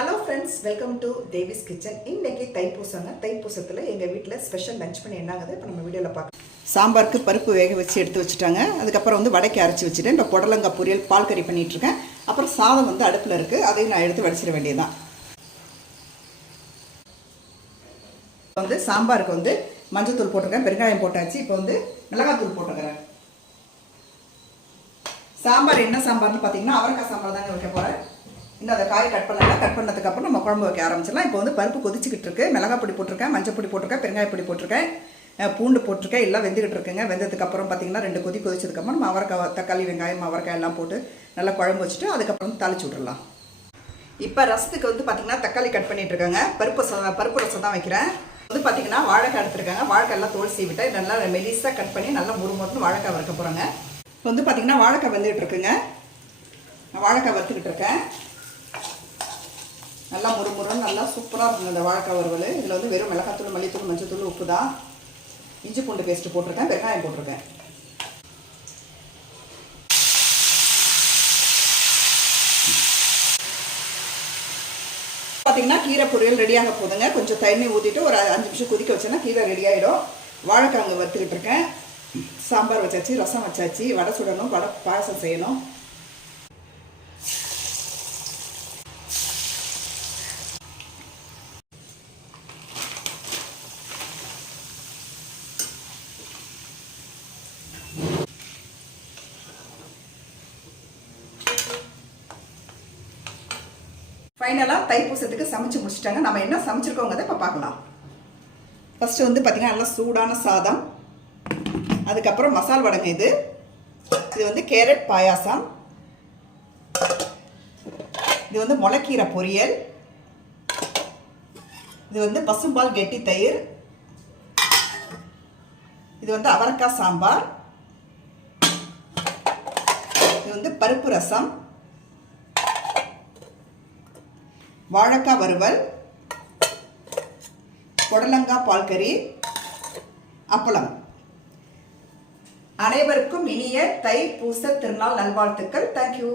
Hello friends, welcome to Devi's kitchen. இன்றைக்கி தைப்பூசங்க. தைப்பூசத்தில் எங்கள் வீட்டில் ஸ்பெஷல் லஞ்ச் பண்ணி என்னாகுது இப்போ நம்ம வீடியோவில் பார்க்கலாம். சாம்பாருக்கு பருப்பு வேக வச்சு எடுத்து வச்சுட்டாங்க. அதுக்கப்புறம் வடைக்கு அரைச்சி வச்சுட்டேன். இப்போ புடலங்காய் பொரியல் பால் கறி பண்ணிகிட்ருக்கேன். அப்புறம் சாதம் அடுப்பில் இருக்குது, அதையும் நான் எடுத்து வடிச்சிட வேண்டியதுதான். சாம்பாருக்கு மஞ்சள் போட்டிருக்கேன், பெருங்காயம் போட்டாச்சு. இப்போ மிளகாத்தூள் போட்டுக்கிறேன். சாம்பார் என்ன சாம்பார்னு பார்த்தீங்கன்னா அவரைக்காய் சாம்பார் தாங்க வைக்க போகிறேன். இன்னும் அதை காய் கட் பண்ணதுக்கப்புறம் நம்ம குழம்பு வைக்க ஆரம்பிச்சிடலாம். இப்போ பருப்பு கொதிச்சுக்கிட்டு இருக்கு. மிளகாய் பொடி போட்டிருக்கேன், மஞ்சள் பொடி போட்டிருக்கேன், பெருங்காய பொடி போட்டிருக்கேன், பூண்டு போட்டிருக்கேன். எல்லாம் வெந்துக்கிட்டு இருக்குங்க. வெந்ததுக்கப்புறம் பார்த்தீங்கன்னா 2 கொதி கொதிச்சதுக்கப்புறம் நம்ம அவரைக்காய், தக்காளி, வெங்காயம், அவரைக்காய் எல்லாம் போட்டு நல்லா குழம்பு வச்சுட்டு அதுக்கப்புறம் தாளிச்சு விட்றலாம். இப்போ ரசத்துக்கு பார்த்தீங்கன்னா தக்காளி கட் பண்ணிட்டு இருக்காங்க. பருப்பு ரசம் தான் வைக்கிறேன். பார்த்தீங்கன்னா வாழைக்காய் எடுத்துருக்காங்க. வாழைக்காய் எல்லாம் தோல் சீவிட்டு நல்லா மெலிசாக கட் பண்ணி நல்லா முறுமுறுன்னு வாழைக்காய் வறுக்க போகிறாங்க. இப்போ பார்த்தீங்கன்னா வாழைக்காய் வெந்துகிட்டு இருக்குங்க. நான் வாழைக்காய் வறுத்துக்கிட்டு இருக்கேன். நல்லா முறுமுறுன்னு நல்லா சூப்பராக இருக்குங்க இந்த வாழைக்காய் வறுவல். இதில் வெறும் மிளகாத்தூள், மல்லித்தூள், மஞ்சத்தூள், உப்பு தான். இஞ்சி பூண்டு பேஸ்ட்டு போட்டிருக்கேன், வெங்காயம் போட்டிருக்கேன். பார்த்தீங்கன்னா கீரை பொரியல் ரெடியாக போதுங்க. கொஞ்சம் தண்ணி ஊற்றிட்டு ஒரு 5 நிமிஷம் கொதிக்க வச்சேன்னா கீரை ரெடி ஆகிடும். வாழைக்காங்க வறுத்துக்கிட்டு இருக்கேன். சாம்பார் வச்சாச்சு, ரசம் வச்சாச்சு, வடை சுடணும், வடை பாயசம் செய்யணும். ஃபைனலாக தைப்பூசத்துக்கு சமைச்சு முடிச்சிட்டாங்க. நம்ம என்ன சமைச்சிருக்கோங்கிறத இப்போ பார்க்கலாம். ஃபஸ்ட்டு பார்த்தீங்கன்னா நல்லா சூடான சாதம், அதுக்கப்புறம் மசால் வடைங்க. இது கேரட் பாயாசம், இது முளைக்கீரை பொரியல், இது பசும்பால் கெட்டி தயிர், இது அவரைக்காய் சாம்பார், இது பருப்பு ரசம், வாழைக்காய் வறுவல், புடலங்காய் பால் கறி, அப்பளம். அனைவருக்கும் இனிய தைப்பூச திருநாள் நல்வாழ்த்துக்கள். தேங்க்யூ.